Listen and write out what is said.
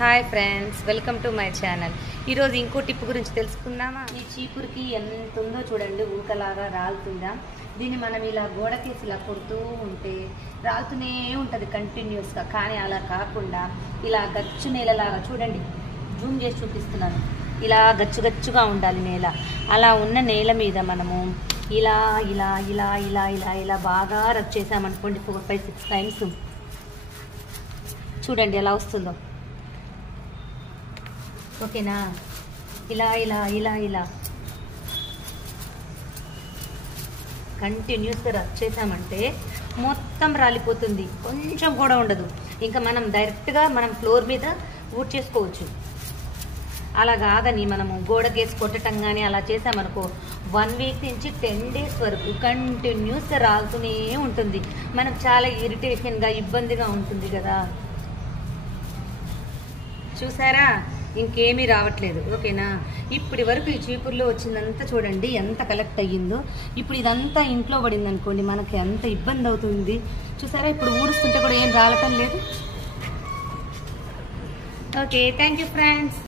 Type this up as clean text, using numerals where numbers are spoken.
Hi friends, welcome to my channel. ఈరోజు ఇంకో tip గురించి తెలుసుకుందామా. ఈ చీపురికి ఎంత ఉందో చూడండి, ఊకలాగా రాలుతుందా. దీన్ని మనం ఇలా గోడకేసి ఇలా కొడుతూ ఉంటే రాలుతూనే ఉంటుంది కంటిన్యూస్గా. కానీ అలా కాకుండా ఇలా గచ్చు నేలలాగా చూడండి, జూమ్ చేసి చూపిస్తున్నాను. ఇలా గచ్చుగచ్చుగా ఉండాలి నేల. అలా ఉన్న నేల మీద మనము ఇలా ఇలా ఇలా ఇలా ఇలా ఇలా బాగా రబ్ చేసామనుకోండి 4, 5, 6 టైమ్స్. చూడండి ఎలా వస్తుందో. ఓకేనా? ఇలా ఇలా ఇలా ఇలా కంటిన్యూస్గా రబ్ చేసామంటే మొత్తం రాలిపోతుంది, కొంచెం కూడా ఉండదు. ఇంకా మనం డైరెక్ట్గా మనం ఫ్లోర్ మీద ఊడ్ చేసుకోవచ్చు. అలా కాదని మనము గోడకేసి కొట్టడం కానీ అలా చేసామనుకో 1 వీక్ నుంచి 10 డేస్ వరకు కంటిన్యూస్గా రాలుతూనే ఉంటుంది. మనకు చాలా ఇరిటేషన్గా ఇబ్బందిగా ఉంటుంది కదా. చూసారా, ఇంకేమీ రావట్లేదు. ఓకేనా? ఇప్పటి వరకు ఈ చీపుర్లో వచ్చిందంతా చూడండి ఎంత కలెక్ట్ అయ్యిందో. ఇప్పుడు ఇదంతా ఇంట్లో పడింది అనుకోండి, మనకి ఎంత ఇబ్బంది అవుతుంది. చూసారా, ఇప్పుడు ఊడుస్తుంటే కూడా ఏం రాలటం లేదు. Okay, thank you friends.